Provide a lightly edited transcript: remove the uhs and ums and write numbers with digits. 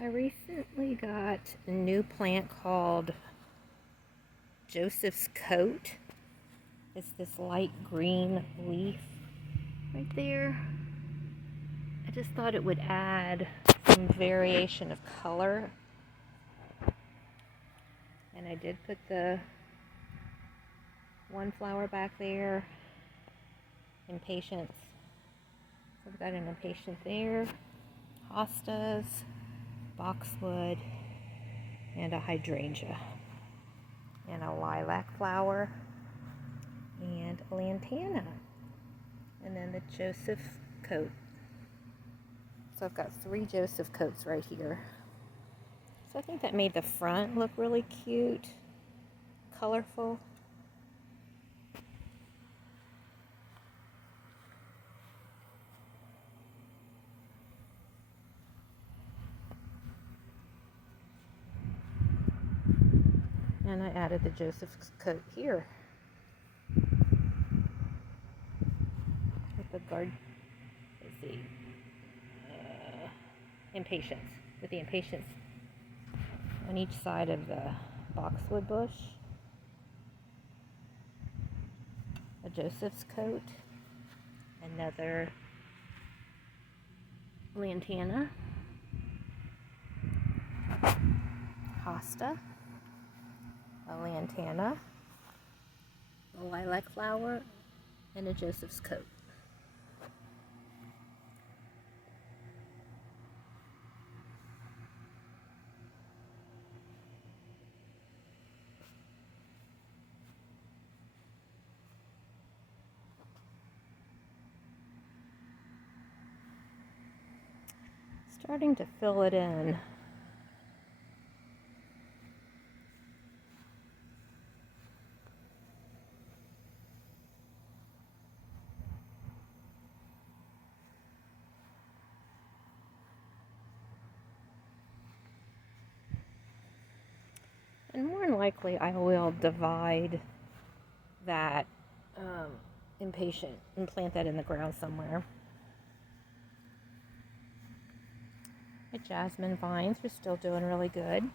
I recently got a new plant called Joseph's Coat. It's this light green leaf right there. I just thought it would add some variation of color. And I did put the one flower back there, Impatience. So I've got an Impatience there, hostas, boxwood, and a hydrangea, and a lilac flower, and a lantana, and then the Joseph coat. So I've got 3 Joseph coats right here. So I think that made the front look really cute, colorful. And I added the Joseph's coat here with the Impatience, with the Impatience on each side of the boxwood bush, a Joseph's coat, another lantana, hosta, a lantana, a lilac flower, and a Joseph's coat. Starting to fill it in. And more than likely I will divide that Impatient and plant that in the ground somewhere. The jasmine vines are still doing really good.